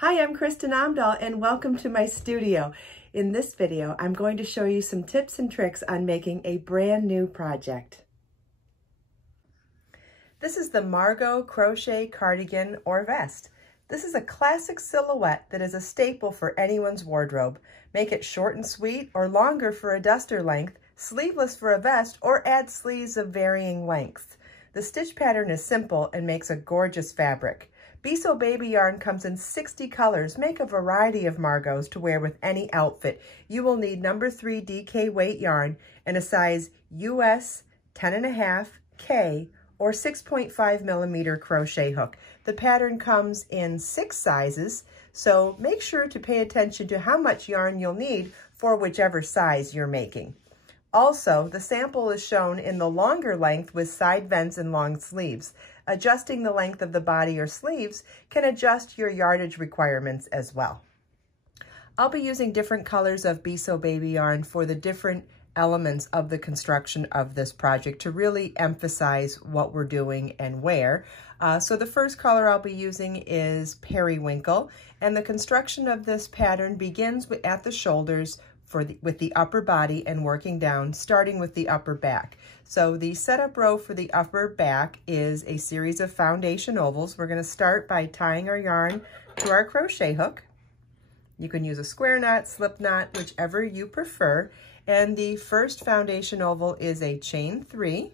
Hi, I'm Kristin Omdahl and welcome to my studio. In this video, I'm going to show you some tips and tricks on making a brand new project. This is the Margot Crochet cardigan or vest. This is a classic silhouette that is a staple for anyone's wardrobe. Make it short and sweet or longer for a duster length, sleeveless for a vest, or add sleeves of varying lengths. The stitch pattern is simple and makes a gorgeous fabric. Be So Baby yarn comes in 60 colors. Make a variety of Margot's to wear with any outfit. You will need number 3 DK weight yarn and a size US 10.5 K or 6.5 millimeter crochet hook. The pattern comes in 6 sizes, so make sure to pay attention to how much yarn you'll need for whichever size you're making. Also, the sample is shown in the longer length with side vents and long sleeves. Adjusting the length of the body or sleeves can adjust your yardage requirements as well. I'll be using different colors of Be So Baby yarn for the different elements of the construction of this project to really emphasize what we're doing and where. So the first color I'll be using is Periwinkle, and the construction of this pattern begins at the shoulders with the upper body and working down, starting with the upper back. So the setup row for the upper back is a series of foundation ovals. We're going to start by tying our yarn to our crochet hook. You can use a square knot, slip knot, whichever you prefer. And the first foundation oval is a chain 3.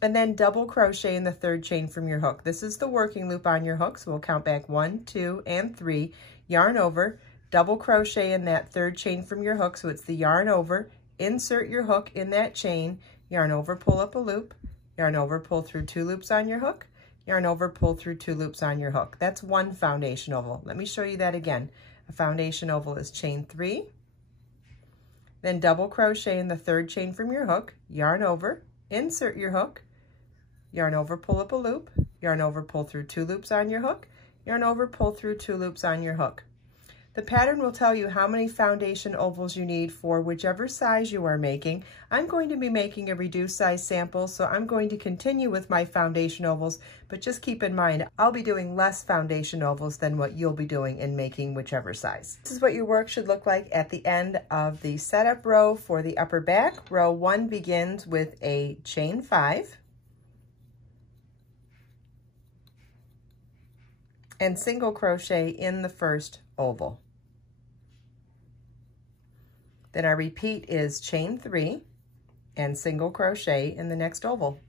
And then double crochet in the third chain from your hook. This is the working loop on your hook, so we'll count back 1, 2, and 3. Yarn over, double crochet in that third chain from your hook, so it's the yarn over, insert your hook in that chain, yarn over, pull up a loop, yarn over, pull through 2 loops on your hook, yarn over, pull through 2 loops on your hook. That's one foundation oval. Let me show you that again. A foundation oval is chain 3, then double crochet in the third chain from your hook, yarn over, insert your hook, yarn over, pull up a loop, yarn over, pull through 2 loops on your hook, yarn over, pull through 2 loops on your hook. The pattern will tell you how many foundation ovals you need for whichever size you are making. I'm going to be making a reduced size sample, so I'm going to continue with my foundation ovals, but just keep in mind, I'll be doing less foundation ovals than what you'll be doing in making whichever size. This is what your work should look like at the end of the setup row for the upper back. Row 1 begins with a chain 5 and single crochet in the first oval. Then our repeat is chain 3 and single crochet in the next oval.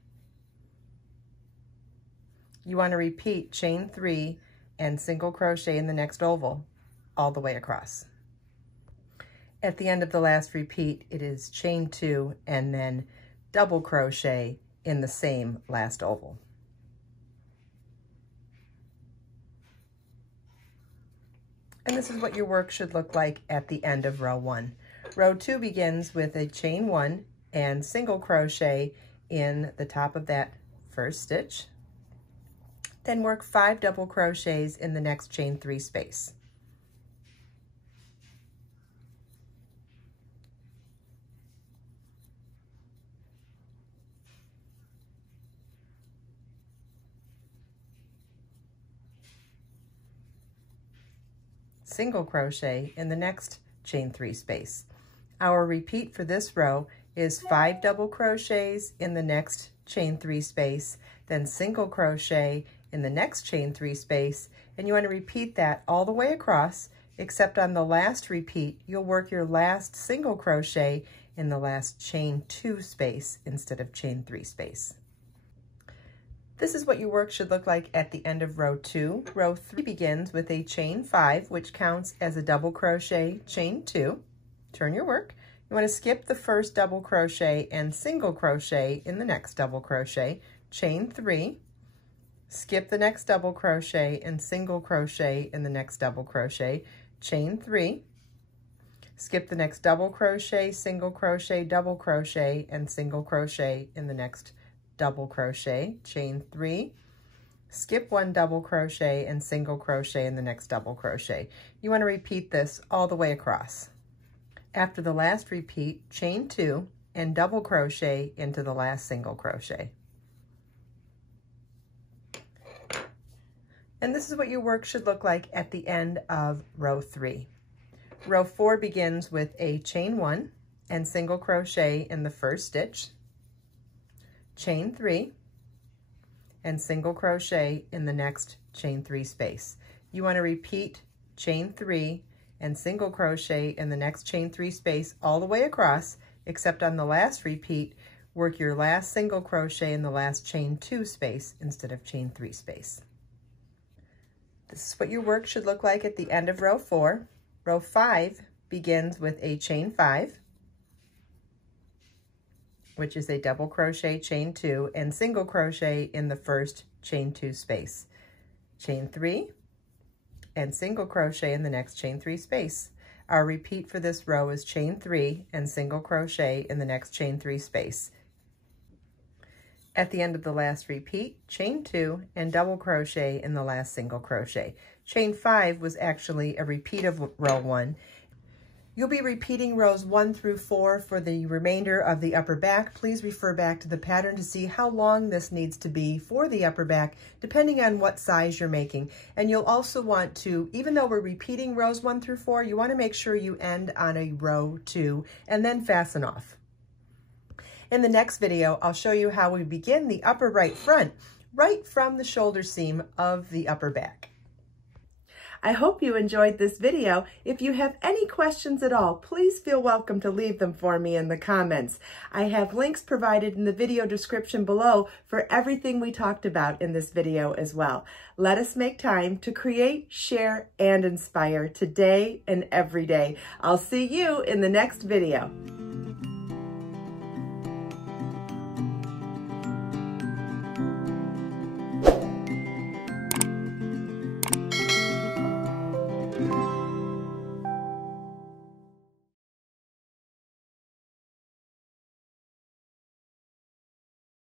You want to repeat chain 3 and single crochet in the next oval all the way across. At the end of the last repeat, it is chain 2 and then double crochet in the same last oval. And this is what your work should look like at the end of row 1. Row 2 begins with a chain 1 and single crochet in the top of that first stitch. Then work 5 double crochets in the next chain 3 space. Single crochet in the next chain 3 space. Our repeat for this row is 5 double crochets in the next chain 3 space, then single crochet in the next chain 3 space, and you want to repeat that all the way across, except on the last repeat, you'll work your last single crochet in the last chain 2 space instead of chain 3 space. This is what your work should look like at the end of row 2. Row 3 begins with a chain 5, which counts as a double crochet, chain 2. Turn your work. You want to skip the first double crochet and single crochet in the next double crochet, chain 3. Skip the next double crochet and single crochet in the next double crochet, chain 3. Skip the next double crochet, single crochet, double crochet, and single crochet in the next double crochet, chain 3, skip 1 double crochet and single crochet in the next double crochet. You want to repeat this all the way across. After the last repeat, chain 2 and double crochet into the last single crochet. And this is what your work should look like at the end of row 3. Row 4 begins with a chain 1 and single crochet in the first stitch, chain 3, and single crochet in the next chain 3 space. You want to repeat chain 3 and single crochet in the next chain 3 space all the way across, except on the last repeat, work your last single crochet in the last chain 2 space instead of chain 3 space. This is what your work should look like at the end of row 4. Row 5 begins with a chain 5, which is a double crochet chain 2 and single crochet in the first chain 2 space, chain 3, and single crochet in the next chain 3 space. Our repeat for this row is chain 3 and single crochet in the next chain 3 space. At the end of the last repeat, chain 2 and double crochet in the last single crochet. Chain 5 was actually a repeat of row 1. You'll be repeating rows 1 through 4 for the remainder of the upper back. Please refer back to the pattern to see how long this needs to be for the upper back, depending on what size you're making. And you'll also want to, even though we're repeating rows 1 through 4, you want to make sure you end on a row 2 and then fasten off. In the next video, I'll show you how we begin the upper right front, right from the shoulder seam of the upper back. I hope you enjoyed this video. If you have any questions at all, please feel welcome to leave them for me in the comments. I have links provided in the video description below for everything we talked about in this video as well. Let us make time to create, share, and inspire today and every day. I'll see you in the next video.